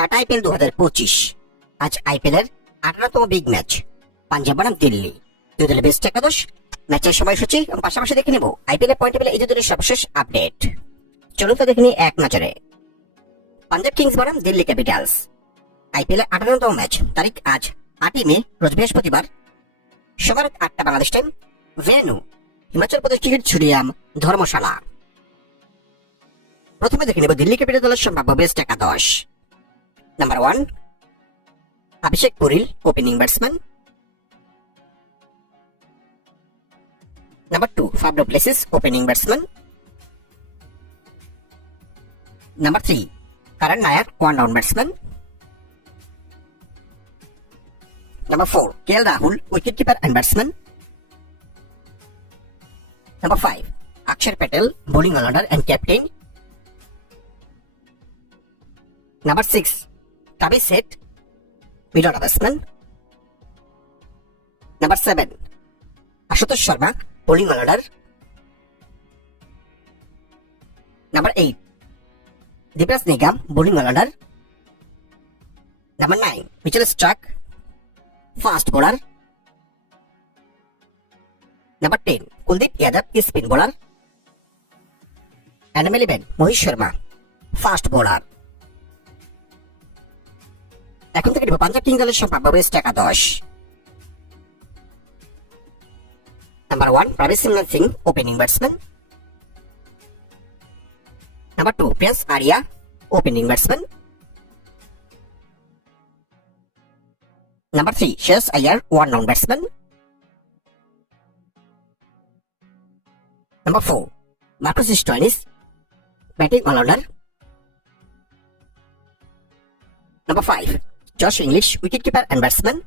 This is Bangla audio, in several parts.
টাটা আইপিএল দু হাজার পঁচিশ। আজ আইপিএল এর আঠারোতম বিগ ম্যাচ পাঞ্জাব বনাম দিল্লি। দুই দলের বেস্ট একাদশ, ম্যাচের সময়সূচি এবং পাশাপাশি দেখে নেব আইপিএল পয়েন্ট টেবিলে এই দুদলের সর্বশেষ আপডেট চলুন তো দেখে এক নজরে। পাঞ্জাব কিংস বনাম দিল্লি ক্যাপিটালস। আইপিএল আঠারোতম ম্যাচ তারিখ আজ আটই মে, রোজ বৃহস্পতিবার। রাত আটটা Bangladesh time venue, Himachal Pradesh cricket stadium Dharamshala. প্রথমে দেখে নেব দিল্লি ক্যাপিটাল দলের সম্ভাব্য বেস্ট একাদশ। Number 1 Abhishek Puril, opening batsman. Number 2 Fabro Places opening batsman. Number 3 Karan Nair, one down batsman. Number 4 KL Rahul, wicketkeeper and batsman. Number 5 Akshar Patel, bowling all-rounder and captain. Number 6 Tabi set Mirror batsman. Number seven Ashutosh Sharma bowling order. Number eight Deepras Nigam bowling order. Number 9 Mitchell Struck fast bowler. Number ten Kuldeep Yadav is spin bowler. And number 11 Mohit Sharma fast bowler. এখন থেকে নেব পাঞ্জাব কিং দলের সম্ভাব্য বেস্ট একাদশ। নাম্বার ওয়ান প্রবেশ Simran Singh opening batsman number two Priyansh Arya opening batsman number three শেষ Iyer one down batsman number four Marcus Stoinis batting allrounder Number 5. Josh English, wicketkeeper and batsman.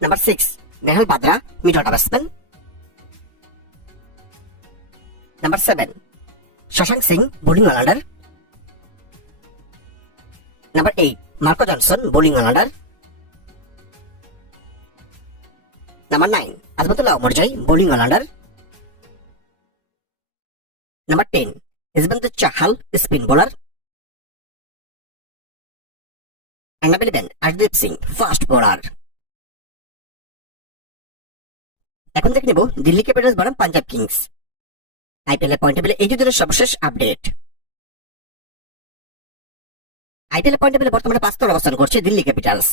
Number 6. Nehal Badra, mid-order batsman. Number 7. Shashank Singh, bowling all-rounder. Number 8. Marco Johnson, bowling all-rounder. Number 9. Azmatullah Umurjai, bowling all-rounder. Number 10. Isbandur Chahal, spin bowler. 11 Ardeep Singh fast bowler এখন দেখে নেব দিল্লি ক্যাপিটালস বনাম পাঞ্জাব কিংস। আইপিএল পয়েন্ট টেবিলে এই দুজনের সর্বশেষ আপডেট আইপিএল পয়েন্ট টেবিলে বর্তমানে পাঁচ নম্বর অবস্থান করছে দিল্লি ক্যাপিটালস।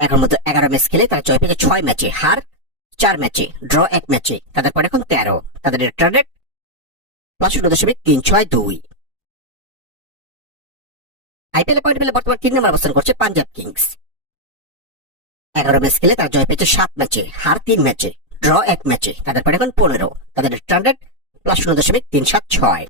এখন মধ্যে এগারো ম্যাচ খেলে তারা জয় পেয়েছে ছয় ম্যাচে হার, চার ম্যাচে ড্র এক ম্যাচে তাদের পরে এখন তেরো। তাদের প্লাস শূন্য দশমিক তিন ছয় দুই। আইপিএল পয়েন্ট পেলে বর্তমান তিন নম্বর অবস্থান করছে পাঞ্জাব কিংস। এগারো ম্যাচ খেলে তারা জয় পেয়েছে সাত ম্যাচে, হার তিন ম্যাচে, ড্র এক ম্যাচে, তাদের পরে এখন পনেরো, তাদের স্ট্যান্ডার্ড প্লাস শূন্য দশমিক তিন সাত ছয়।